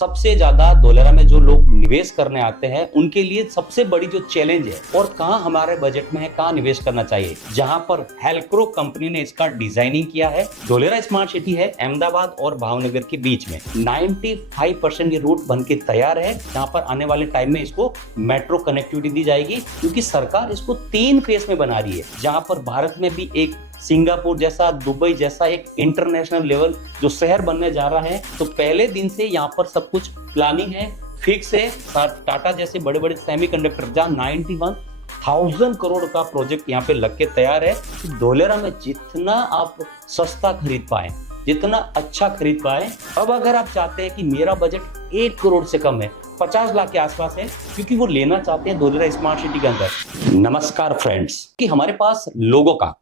सबसे ज्यादा धोलेरा में जो लोग निवेश करने आते हैं उनके लिए सबसे बड़ी जो चैलेंज है और कहां हमारे बजट में है, कहां निवेश करना चाहिए, जहां पर हेल्क्रो कंपनी ने इसका डिजाइनिंग किया है। धोलेरा स्मार्ट सिटी है अहमदाबाद और भावनगर के बीच में। 95% ये रूट बन के तैयार है, जहां पर आने वाले टाइम में इसको मेट्रो कनेक्टिविटी दी जाएगी, क्योंकि सरकार इसको 3 फेज में बना रही है, जहां पर भारत में भी एक सिंगापुर जैसा, दुबई जैसा एक इंटरनेशनल लेवल जो शहर बनने जा रहा है। तो पहले दिन से यहाँ पर सब कुछ प्लानिंग है, फिक्स है। टाटा जैसे बड़े बड़े सेमीकंडक्टर जहाँ 91,000 करोड़ का प्रोजेक्ट यहाँ पे लग के तैयार है। तो धोलेरा में जितना आप सस्ता खरीद पाए, जितना अच्छा खरीद पाए। अब अगर आप चाहते हैं कि मेरा बजट 1 करोड़ से कम है, 50 लाख के आसपास है, क्योंकि वो लेना चाहते हैं धोलेरा स्मार्ट सिटी के अंदर। नमस्कार फ्रेंड्स, कि हमारे पास लोगों का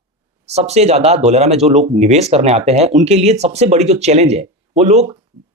सबसे ज्यादा धोलेरा में जो लोग निवेश करने आते हैं उनके लिए सबसे बड़ी जो चैलेंज है, वो लोग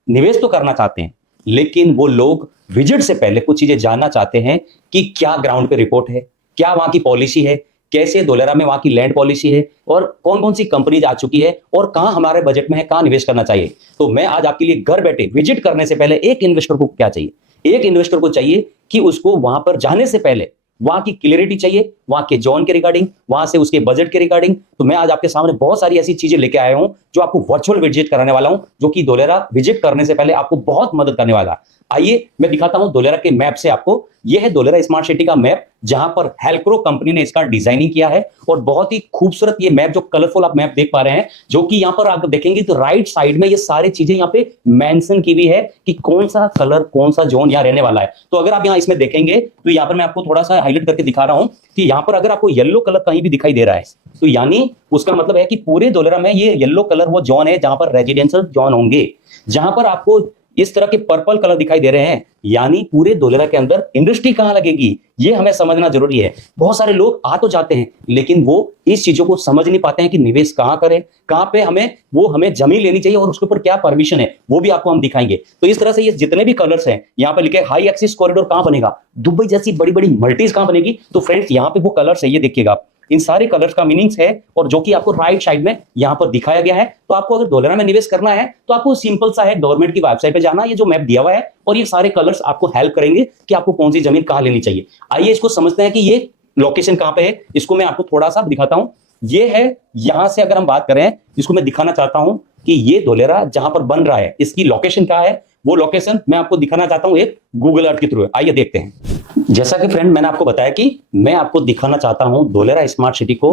निवेश तो करना चाहते हैं, लेकिन वो लोग विजिट से पहले कुछ चीजें जानना चाहते हैं कि क्या ग्राउंड पे रिपोर्ट है, क्या वहां की पॉलिसी है, कैसे धोलेरा में वहां की लैंड पॉलिसी है, और कौन कौन सी कंपनीज आ चुकी है, और कहां हमारे बजट में है, कहां निवेश करना चाहिए। तो मैं आज आपके लिए घर बैठे विजिट करने से पहले एक इन्वेस्टर को क्या चाहिए, एक इन्वेस्टर को चाहिए कि उसको वहां पर जाने से पहले वहां की क्लियरिटी चाहिए, वहां के जोन के रिगार्डिंग, वहां से उसके बजट के रिगार्डिंग। तो मैं आज आपके सामने बहुत सारी ऐसी चीजें लेके आया हूं जो आपको वर्चुअल विजिट कराने वाला हूं, जो कि धोलेरा विजिट करने से पहले आपको बहुत मदद करने वाला। आइए मैं दिखाता हूं धोलेरा के मैप से आपको। यह है धोलेरा स्मार्ट सिटी का मैप, जहां पर हेल्क्रो कंपनी ने इसका डिजाइनिंग किया है, और बहुत ही खूबसूरत ये मैप, जो कलरफुल आप मैप देख पा रहे हैं, जो कि यहां पर आप देखेंगे तो राइट साइड में ये सारी चीजें यहां पे मेंशन की हुई है कि कौन सा कलर, कौन सा जोन यहां रहने वाला है। तो अगर आप यहां इसमें देखेंगे तो यहां पर मैं आपको थोड़ा सा हाईलाइट करके दिखा रहा हूं कि यहां पर अगर आपको येलो कलर कहीं भी दिखाई दे रहा है, तो यानी उसका मतलब है कि पूरे धोलेरा में ये येलो कलर वो जोन है जहां पर रेजिडेंशियल जोन होंगे। जहां पर आपको इस तरह के पर्पल कलर दिखाई दे रहे हैं, यानी पूरे धोलेरा के अंदर इंडस्ट्री कहां लगेगी, ये हमें समझना जरूरी है। बहुत सारे लोग आ तो जाते हैं, लेकिन वो इस चीजों को समझ नहीं पाते हैं कि निवेश कहां करें, कहां पे हमें जमीन लेनी चाहिए, और उसके ऊपर क्या परमिशन है, वो भी आपको हम दिखाएंगे। तो इस तरह से ये जितने भी कलर्स हैं, यहाँ पे लिखे हाई एक्सिस कॉरिडोर कहां बनेगा, दुबई जैसी बड़ी बड़ी मल्टीज कहां बनेगी। तो फ्रेंड्स, यहाँ पे वो कलर्स है, ये देखिएगा, इन सारे कलर्स का मीनिंग्स है, और जो कि आपको राइट साइड में यहां पर दिखाया गया है। तो आपको अगर धोलेरा में निवेश करना है तो आपको सिंपल सा है, गवर्नमेंट की वेबसाइट पे जाना, ये जो मैप दिया हुआ है, और ये सारे कलर्स आपको हेल्प करेंगे कि आपको कौन सी जमीन कहां लेनी चाहिए। आइए इसको समझते हैं कि ये लोकेशन कहां पे है। इसको मैं आपको थोड़ा सा दिखाता हूं। ये है, यहां से अगर हम बात करें, इसको मैं दिखाना चाहता हूं कि ये धोलेरा जहां पर बन रहा है, इसकी लोकेशन क्या है, वो लोकेशन मैं आपको दिखाना चाहता हूं एक गूगल अर्थ के थ्रू। आइए देखते हैं। जैसा कि फ्रेंड मैंने आपको बताया कि मैं आपको दिखाना चाहता हूं धोलेरा स्मार्ट सिटी को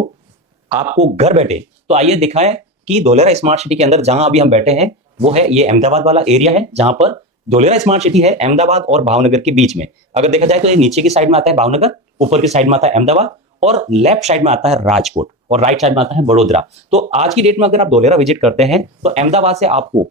आपको घर बैठे। तो आइए दिखाएं कि धोलेरा स्मार्ट सिटी के अंदर जहां अभी हम बैठे हैं, वो है ये अहमदाबाद वाला एरिया है, जहां पर धोलेरा स्मार्ट सिटी है अहमदाबाद और भावनगर के बीच में। अगर देखा जाए तो ये नीचे की साइड में आता है भावनगर, ऊपर की साइड में आता है अहमदाबाद, और लेफ्ट साइड में आता है राजकोट, और राइट साइड में आता है वडोदरा। तो आज की डेट में अगर आप धोलेरा विजिट करते हैं तो अहमदाबाद से आपको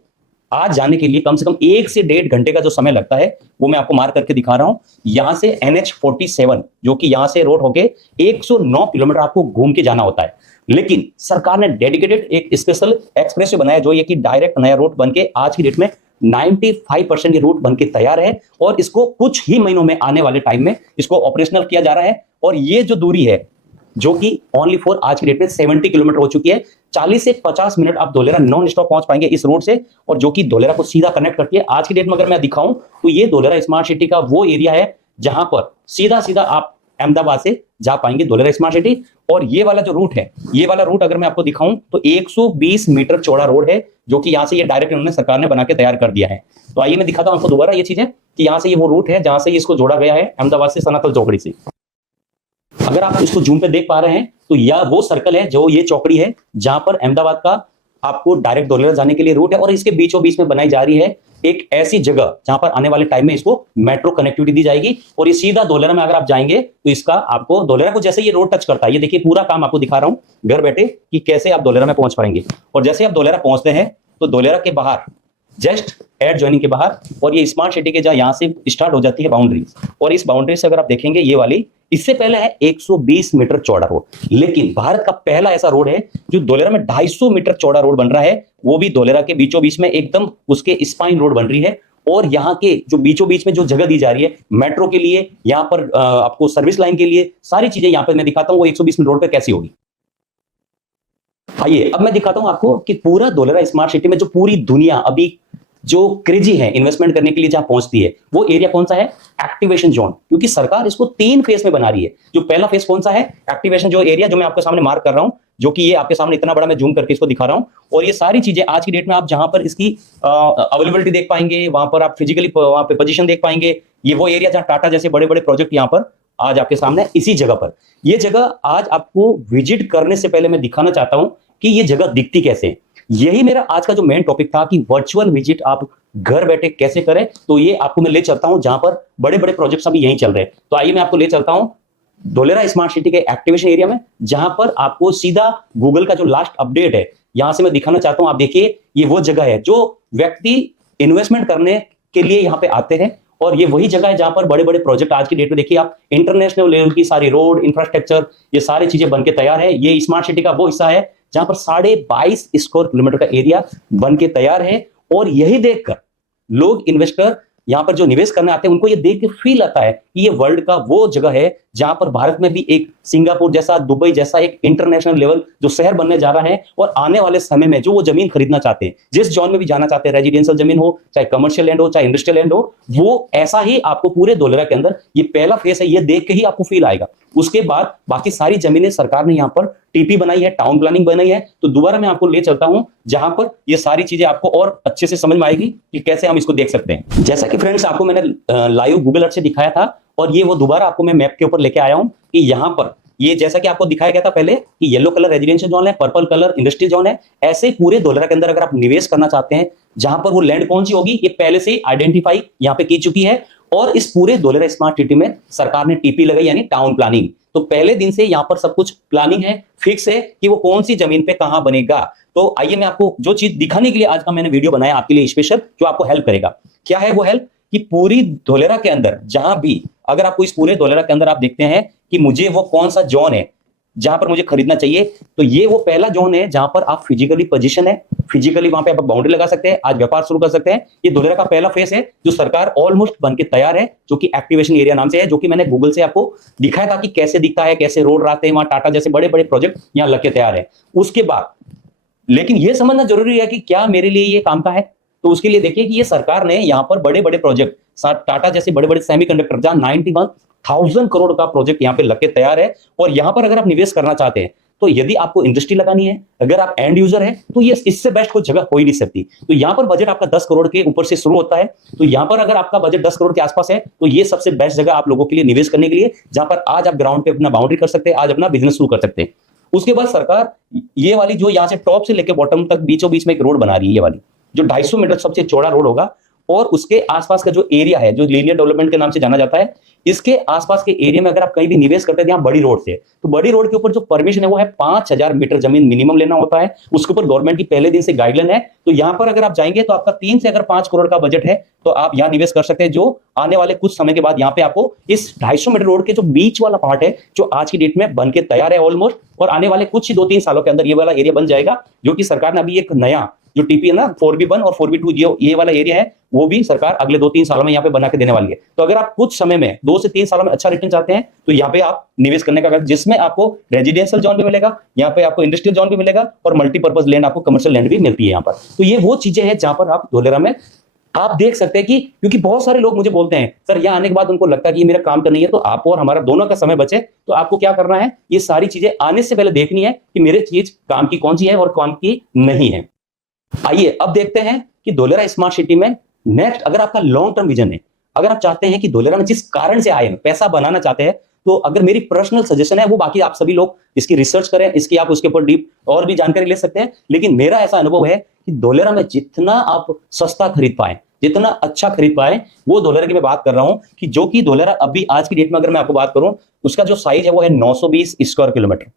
आज जाने के लिए कम से कम 1 से 1.5 घंटे का जो समय लगता है, वो मैं आपको मार्क करके दिखा रहा हूं। यहां से NH47, जो कि यहां से रोड होके 109 किलोमीटर आपको घूम के जाना होता है। लेकिन सरकार ने डेडिकेटेड एक स्पेशल एक्सप्रेस बनाया, जो ये कि डायरेक्ट नया रूट बन के आज की डेट में 95% ये रूट बन के तैयार है, और इसको कुछ ही महीनों में, आने वाले टाइम में इसको ऑपरेशनल किया जा रहा है। और ये जो दूरी है, जो कि ओनली फॉर आज की डेट में 70 किलोमीटर हो चुकी है। 40 से 50 मिनट आप धोलेरा नॉन स्टॉप पहुंच पाएंगे इस रोड से, और जो कि धोलेरा को सीधा कनेक्ट करती है। आज की डेट में अगर मैं दिखाऊं तो ये धोलेरा स्मार्ट सिटी का वो एरिया है जहां पर सीधा सीधा आप अहमदाबाद से जा पाएंगे धोलेरा स्मार्ट सिटी। और ये वाला जो रूट है, ये वाला रूट अगर मैं आपको दिखाऊं तो 120 मीटर चौड़ा रोड है, जो कि यहां से ये डायरेक्ट उन्होंने सरकार ने बना के तैयार कर दिया है। तो आइए मैं दिखाता हूं आपको दोबारा ये चीज है कि यहां से ये वो रूट है जहां से इसको जोड़ा गया है अहमदाबाद से सनातन चौकड़ी से। अगर आप इसको जूम पे देख पा रहे हैं तो यह वो सर्कल है, जो ये चौकड़ी है, जहां पर अहमदाबाद का आपको डायरेक्ट धोलेरा जाने के लिए रूट है, और इसके बीचों बीच में बनाई जा रही है एक ऐसी जगह जहां पर आने वाले टाइम में इसको मेट्रो कनेक्टिविटी दी जाएगी। और ये सीधा धोलेरा में अगर आप जाएंगे तो इसका आपको धोलेरा को जैसे ये रोड टच करता है, ये देखिए पूरा काम आपको दिखा रहा हूं घर बैठे कि कैसे आप धोलेरा में पहुंच पाएंगे। और जैसे आप धोलेरा पहुंचते हैं तो धोलेरा के बाहर, जस्ट एड ज्वाइनिंग के बाहर, और ये स्मार्ट सिटी के जहां यहां से स्टार्ट हो जाती है बाउंड्रीज, और इस बाउंड्री से अगर आप देखेंगे ये वाली, इससे पहले है 120 मीटर चौड़ा रोड। लेकिन भारत का पहला ऐसा रोड है जो धोलेरा में 250 मीटर चौड़ा रोड बन रहा है, वो भी धोलेरा के बीचों बीच में एकदम उसके स्पाइन रोड बन रही है। और यहाँ के जो बीचों बीच में जो जगह दी जा रही है मेट्रो के लिए, यहाँ पर आपको सर्विस लाइन के लिए, सारी चीजें यहाँ पर मैं दिखाता हूँ वो 120 मीटर रोड पे कैसी होगी। आइए अब मैं दिखाता हूं आपको कि पूरा धोलेरा स्मार्ट सिटी में जो पूरी दुनिया अभी जो क्रेजी है इन्वेस्टमेंट करने के लिए जहां पहुंचती है, वो एरिया कौन सा है? Activation zone. क्योंकि सरकार इसको 3 फेज में बना रही है। जो पहला फेज कौन सा है? एक्टिवेशन जो एरिया, जो मैं आपके सामने मार्क कर रहा हूं, जो कि ये आपके सामने इतना बड़ा मैं जूम करके इसको दिखा रहा हूं। और ये सारी चीजें आज की डेट में आप जहां पर इसकी अवेलेबिलिटी देख पाएंगे, वहां पर आप फिजिकली वहां पे पोजीशन देख पाएंगे। ये वो एरिया जहां टाटा जैसे बड़े बड़े प्रोजेक्ट यहां पर आज आपके सामने इसी जगह पर। ये जगह आज आपको विजिट करने से पहले मैं दिखाना चाहता हूं कि ये जगह दिखती कैसे है। यही मेरा आज का जो मेन टॉपिक था कि वर्चुअल विजिट आप घर बैठे कैसे करें। तो ये आपको मैं ले चलता हूं जहां पर बड़े बड़े प्रोजेक्ट्स अभी यहीं चल रहे हैं। तो आइए मैं आपको ले चलता हूं धोलेरा स्मार्ट सिटी के एक्टिवेशन एरिया में, जहां पर आपको सीधा गूगल का जो लास्ट अपडेट है यहां से मैं दिखाना चाहता हूं। आप देखिए, ये वो जगह है जो व्यक्ति इन्वेस्टमेंट करने के लिए यहां पे आते हैं। और ये वही जगह है जहां पर बड़े बड़े प्रोजेक्ट आज की डेट में देखिए आप इंटरनेशनल लेवल की सारी रोड इंफ्रास्ट्रक्चर, ये सारी चीजें बनके तैयार है। ये स्मार्ट सिटी का वो हिस्सा है जहां पर 22.5 स्क्वायर किलोमीटर का एरिया बनके तैयार है। और यही देखकर लोग, इन्वेस्टर यहां पर जो निवेश करने आते हैं, उनको ये देख के फील आता है कि ये वर्ल्ड का वो जगह है जहां पर भारत में भी एक सिंगापुर जैसा, दुबई जैसा एक इंटरनेशनल लेवल जो शहर बनने जा रहा है। और आने वाले समय में जो वो जमीन खरीदना चाहते हैं, जिस जोन में भी जाना चाहते हैं, रेजिडेंशियल जमीन हो, चाहे कमर्शियल लैंड हो, चाहे इंडस्ट्रियल लैंड हो, वो ऐसा ही आपको पूरे धोलेरा के अंदर ये पहला फेस है, ये देख के ही आपको फील आएगा। उसके बाद बाकी सारी जमीनें सरकार ने यहाँ पर टीपी बनाई है, टाउन प्लानिंग बनाई है। तो दोबारा मैं आपको ले चलता हूं जहां पर ये सारी चीजें आपको और अच्छे से समझ में आएगी कि कैसे हम इसको देख सकते हैं। जैसा कि फ्रेंड्स आपको मैंने लाइव गूगल अर्थ से दिखाया था, और ये वो दोबारा आपको मैं मैप के ऊपर लेके आया हूं कि यहां पर ये जैसा कि आपको दिखाया गया था पहले कि येलो कलर रेजिडेंशियल जोन है, पर्पल कलर इंडस्ट्रियल जोन है। ऐसे पूरे धोलेरा के अंदर अगर आप निवेश करना चाहते हैं, जहां पर वो लैंड कौन सी होगी ये पहले से ही आइडेंटिफाई यहां पे की चुकी है। और इस पूरे धोलेरा स्मार्ट सिटी में सरकार ने टीपी लगाई, यानी टाउन प्लानिंग। तो पहले दिन से यहां पर सब कुछ प्लानिंग है, फिक्स है कि वो कौन सी जमीन पे कहां बनेगा। तो आइए मैं आपको जो चीज दिखाने के लिए आज का मैंने वीडियो बनाया आपके लिए स्पेशल, जो आपको हेल्प करेगा। क्या है वो हेल्प? कि पूरी धोलेरा के अंदर जहां भी, अगर आपको इस पूरे धोलेरा के अंदर आप देखते हैं कि मुझे वो कौन सा जोन है जहां पर मुझे खरीदना चाहिए, तो ये वो पहला जोन है जहां पर आप फिजिकली पोजीशन है, फिजिकली वहां पे आप बाउंड्री लगा सकते हैं, आज व्यापार शुरू कर सकते हैं। ये धोलेरा का पहला फेस है जो सरकार ऑलमोस्ट बनके तैयार है, जो कि एक्टिवेशन एरिया नाम से है, जो कि मैंने गूगल से आपको दिखाया था कि कैसे दिखता है, कैसे रोड रहते हैं, वहां टाटा जैसे बड़े बड़े प्रोजेक्ट यहां लग के तैयार है। उसके बाद लेकिन यह समझना जरूरी है कि क्या मेरे लिए ये काम का है। तो उसके लिए देखिए कि ये सरकार ने यहाँ पर बड़े बड़े प्रोजेक्ट, टाटा जैसे बड़े बड़े सेमीकंडक्टर, जहां 91,000 करोड़ का प्रोजेक्ट यहाँ पे लग के तैयार है। और यहाँ पर अगर आप निवेश करना चाहते हैं, तो यदि आपको इंडस्ट्री लगानी है, अगर आप एंड यूजर है, तो ये इससे बेस्ट कोई जगह हो ही नहीं सकती। तो यहाँ पर बजट आपका 10 करोड़ के ऊपर से शुरू होता है। तो यहाँ पर अगर आपका बजट 10 करोड़ के आसपास है, तो ये सबसे बेस्ट जगह आप लोगों के लिए निवेश करने के लिए, जहां पर आज आप ग्राउंड पे अपना बाउंड्री कर सकते हैं, आज अपना बिजनेस शुरू कर सकते हैं। उसके बाद सरकार ये वाली जो यहाँ से टॉप से लेकर बॉटम तक बीचों बीच में एक रोड बना रही है, ये वाली जो 250 मीटर सबसे चौड़ा रोड होगा। और उसके आसपास का जो एरिया है, जो लीनियर डेवलपमेंट के नाम से जाना जाता है, इसके आसपास के एरिया में अगर आप कहीं भी निवेश करते हैं यहाँ बड़ी रोड से, तो बड़ी रोड के ऊपर जो परमिशन है वो है 5,000 मीटर जमीन मिनिमम लेना होता है। उसके ऊपर गवर्नमेंट की पहले दिन से गाइडलाइन है। तो यहाँ पर अगर आप जाएंगे तो आपका 3 से अगर 5 करोड़ का बजट है, तो आप यहाँ निवेश कर सकते हैं, जो आने वाले कुछ समय के बाद यहाँ पे आपको इस 250 मीटर रोड के जो बीच वाला पार्ट है, जो आज की डेट में बन के तैयार है ऑलमोस्ट, और आने वाले कुछ ही 2-3 सालों के अंदर ये वाला एरिया बन जाएगा, जो कि सरकार ने अभी एक नया जो टीपी है ना 4B1 और 4B2 ये वाला एरिया है, वो भी सरकार अगले 2-3 सालों में यहाँ पे बना के देने वाली है। तो अगर आप कुछ समय में 2 से 3 सालों में अच्छा रिटर्न चाहते हैं, तो यहाँ पे आप निवेश करने का, जिसमें आपको रेजिडेंशियल जोन भी मिलेगा, यहाँ पे आपको इंडस्ट्रियल जोन भी मिलेगा, और मल्टीपर्पज लैंड, आपको कमर्शियल लैंड भी मिलती है यहाँ पर। तो ये वो चीजें हैं जहां पर आप धोलेरा में आप देख सकते हैं कि, क्योंकि बहुत सारे लोग मुझे बोलते हैं सर यहाँ आने के बाद उनको लगता है कि ये मेरा काम करनी है। तो आपको और हमारा दोनों का समय बचे, तो आपको क्या करना है, ये सारी चीजें आने से पहले देखनी है कि मेरे चीज काम की कौन सी है और काम की नहीं है। आइए अब देखते हैं कि धोलेरा स्मार्ट सिटी में नेक्स्ट, अगर आपका लॉन्ग टर्म विजन है, अगर आप चाहते हैं कि धोलेरा में जिस कारण से आए हैं पैसा बनाना चाहते हैं, तो अगर मेरी पर्सनल सजेशन है वो, बाकी आप सभी लोग इसकी रिसर्च करें, इसकी आप उसके ऊपर डीप और भी जानकारी ले सकते हैं। लेकिन मेरा ऐसा अनुभव है कि धोलेरा में जितना आप सस्ता खरीद पाए, जितना अच्छा खरीद पाए, वो धोलेरा की मैं बात कर रहा हूं कि जो कि धोलेरा अभी आज की डेट में अगर मैं आपको बात करूं, उसका जो साइज है वो है 920 स्क्वायर किलोमीटर,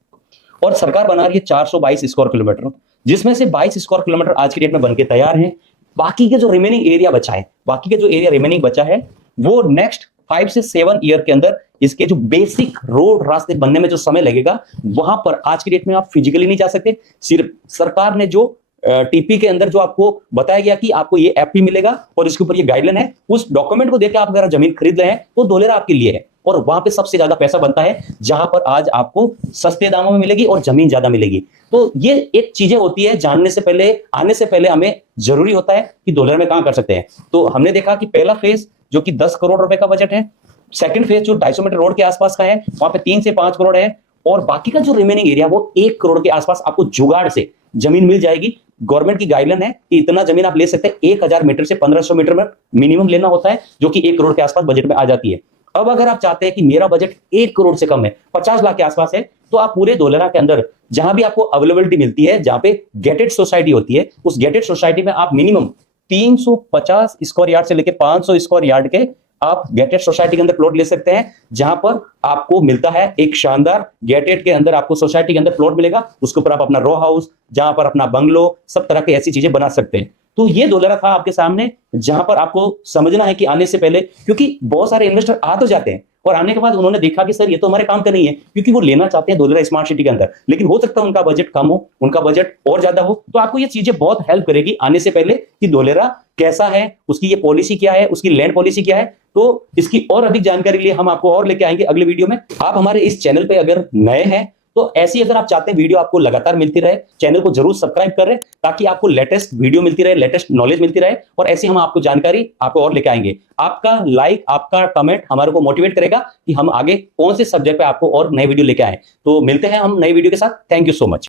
और सरकार बना रही है 422 स्क्वायर किलोमीटर, जिसमें से 22 स्क्वायर किलोमीटर आज की डेट में बनके तैयार हैं। बाकी के जो रिमेनिंग एरिया बचा है, बाकी के जो एरिया रिमेनिंग बचा है, वो नेक्स्ट 5 से 7 ईयर के अंदर इसके जो बेसिक रोड रास्ते बनने में जो समय लगेगा, वहां पर आज की डेट में आप फिजिकली नहीं जा सकते। सिर्फ सरकार ने जो टीपी के अंदर जो आपको बताया गया कि आपको ये ऐप भी मिलेगा और इसके ऊपर ये गाइडलाइन है, उस डॉक्यूमेंट को देकर आप अगर जमीन खरीद रहे हैं, तो धोलेरा आपके लिए है। और वहां पे सबसे ज्यादा पैसा बनता है, जहां पर आज आपको सस्ते दामों में मिलेगी और जमीन ज्यादा मिलेगी। तो ये एक चीजें होती है, जानने से पहले, आने से पहले हमें जरूरी होता है कि धोलेरा में कहां कर सकते हैं। तो हमने देखा कि पहला फेज जो कि 10 करोड़ रुपए का बजट है, सेकंड फेज जो 250 मीटर रोड के आसपास का है, वहां पे 3 से 5 करोड़ है, और बाकी का जो रिमेनिंग एरिया वो 1 करोड़ के आसपास आपको जुगाड़ से जमीन मिल जाएगी। गवर्नमेंट की गाइडलाइन है कि इतना जमीन आप ले सकते हैं, 1000 मीटर से 1500 मीटर में मिनिमम लेना होता है, जो कि 1 करोड़ के आसपास बजट में आ जाती है। अब अगर आप चाहते हैं कि मेरा बजट 1 करोड़ से कम है, 50 लाख के आसपास है, तो आप पूरे धोलेरा के अंदर जहां भी आपको अवेलेबिलिटी मिलती है, जहां पे गेटेड सोसाइटी होती है, उस गेटेड सोसाइटी में आप मिनिमम 350 स्क्वायर यार्ड से लेकर 500 स्क्वायर यार्ड के आप गेटेड सोसाइटी के अंदर प्लॉट ले सकते हैं, जहां पर आपको मिलता है एक शानदार गेटेड के अंदर आपको सोसाइटी के अंदर प्लॉट मिलेगा, उसके ऊपर आप अपना रो हाउस, जहां पर अपना बंगलो, सब तरह की ऐसी चीजें बना सकते हैं। तो ये धोलेरा था आपके सामने, जहां पर आपको समझना है कि आने से पहले, क्योंकि बहुत सारे इन्वेस्टर आ तो जाते हैं और आने के बाद उन्होंने देखा कि सर ये तो हमारे काम का नहीं है, क्योंकि वो लेना चाहते हैं धोलेरा स्मार्ट सिटी के अंदर, लेकिन हो सकता है उनका बजट कम हो, उनका बजट और ज्यादा हो। तो आपको ये चीजें बहुत हेल्प करेगी आने से पहले कि धोलेरा कैसा है, उसकी ये पॉलिसी क्या है, उसकी लैंड पॉलिसी क्या है। तो इसकी और अधिक जानकारी के लिए हम आपको और लेके आएंगे अगले वीडियो में। आप हमारे इस चैनल पे अगर नए हैं तो ऐसी अगर आप चाहते हैं वीडियो आपको लगातार मिलती रहे, चैनल को जरूर सब्सक्राइब करें, ताकि आपको लेटेस्ट वीडियो मिलती रहे, लेटेस्ट नॉलेज मिलती रहे, और ऐसी हम आपको जानकारी आपको और लेके आएंगे। आपका लाइक, आपका कमेंट हमारे को मोटिवेट करेगा कि हम आगे कौन से सब्जेक्ट पे आपको और नए वीडियो लेके आए। तो मिलते हैं हम नए वीडियो के साथ। Thank you so much.